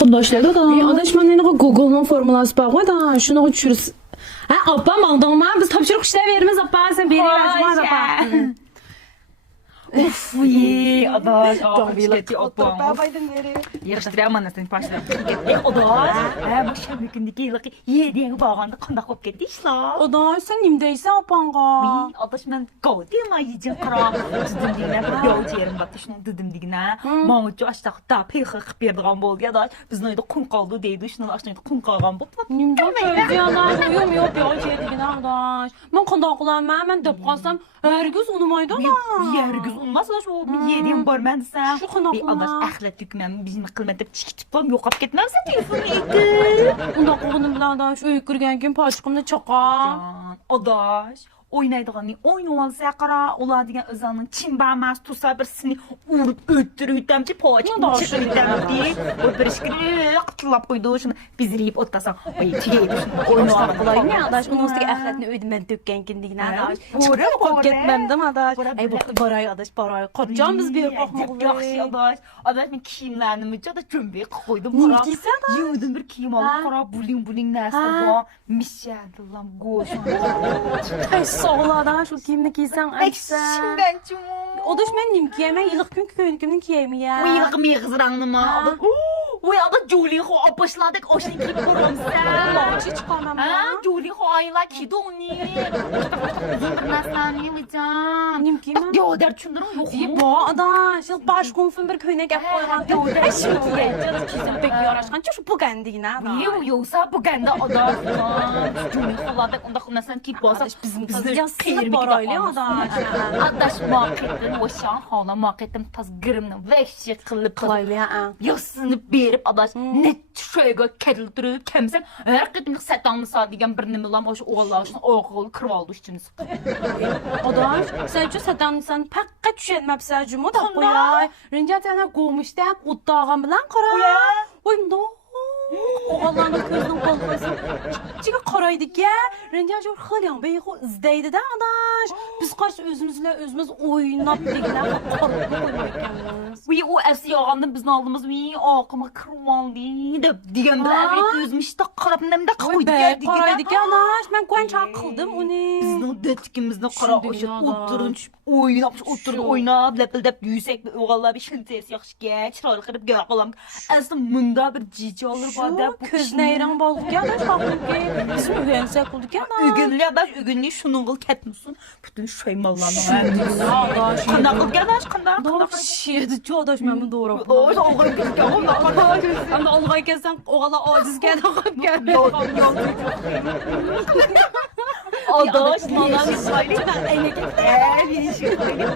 Kondaşlarda da. Adaş ben ne Google'un formulası bağı da şunu uçuruz. Ha abba mağdama biz tapşırık işte veririz abba sen beni versin abba. Uf iyi adaş. Tabii Otur. babaydım veri. Yığıştıram anasını başla. Adaş. Bu şamikindeki yıllık yediğin bağında kandak olup gitti işte. Adaş sen nimdeyse abanga. Adaş ben kavdiyim ayıcın kıra. Dedim digine bir yol yerim battı şunu dedim digine. Mağucu açtıqda peyxıq berdiğen boldu adaş. Biz neydi kun kaldı deydi şunu açtıqda kun kalgan boldu. Nimde söyledi adaş. Uyum yok ya şeydigine adaş. Ben kondaklanma ben döp kalsam herkes unumaydı adaş. Yergiz olmaz adaş o bir yediğin var ben sen. Şu kondaklanma. Bir adaş ahlet yükmem bizim kılmetip çikitip var yok ap gitmem sen telefonu iyiydi. Kondaklanım bilen adaş. Öykürgen gün paçkımda çaka. Adaş oynaydıqanı oynayalsa qara ola degan özanın kim barmas tusa birisini urib öttürüp demçi poçini çıkıp demdi. O bir işkili qıtlap qoydu şunu bizleyip otlasan. Ay tiyeydi şunu oynayalım. Kolay ne adaş? Onun üstüge ahletini ödümen dökken kindigine adaş. Çıkıp kop gitmemdim adaş. Ay bu baray adaş baray. Kaçacağım biz bir kokmak Yaxşı adaş. Adaş ben kiyimlerimi da cömbeye koydum. Ne giysen adaş? Yığdım bir kiyim alıp qara buling nəsə bu. Mişeldilam goş. Ay sağ ol adaş. O kiyimini giysen aksan. Ben çumu. Adaş ben nim giyemen yıllık gün köyünkimin giyemi ya. Uyuq meyğizranlıma. Uy ada Julie xo başladık o şey gibi kurumsa. Hiç çıkamam Ha ya. Julie xo ayla kidoni. Nasıl can? Nim giymem. Yo der çündürüm yok Diye mu? bu adaş. Yıl baş konfun bir köyüne gel koygan. Ay şimdi giyeceğiz. Çizim pek yaraşkan. Çok bu kendigine adaş. Yo yoksa bu gende ada. Julie xoladık onda nasıl ki basa Bizim kız yasını baraylı adaş. Adaş marketin o şan hala marketin tas gırımını vəhşi qılıb Kolaylı ya. yasını berib adaş ne şeyə kədildirib kəmsən hər qədim sətanlısa digən bir nimilam o oğullaşın oğul kırvaldı üstünüz. Adaş, sen şu satansan paqqa düşenməbsə cümə da qoyay. Rincə sənə qoymuşdu, uddağım bilan qara. Oy, ndo. Oğlanın közünün qalxası. Çıqa qaraydı ki, Rincə çox xəlyan bey xo izdəydi də adaş. Biz qaç özümüz oynab diglə qarıb qoymaykənmiz. Uy o əsi yağandı bizim aldığımız uy ağıma kırvaldı de digən bir əvət özmüş də qarab nəmdə qoydu gəldi. Qaraydı ki adaş, mən qança qıldım onu. Bizim dötkümüzdə qara oturun oynab oturdu oynab ləpildəp yüksək bir oğullar bir şiltəsi yaxşı gəç çıraqlı qırıb gəl qalam. Əslində mında bir cici olur badə bu Köz nəyran baldı ki adaş baxın ki bizim üyənsək oldu ki adaş. Ügünlü adaş ügünlü şunun qıl kətmisin bütün şeymallarını. Adaş. Qandaq gəlaş qandaq. Doğru şişirdi çoğu adaş məmin doğru. Oğuz oğlum gəl. Hem de Allah'a gelsen oğala aciz gel oğlum gel. Adaş Adaş. bir şey söyleyeyim.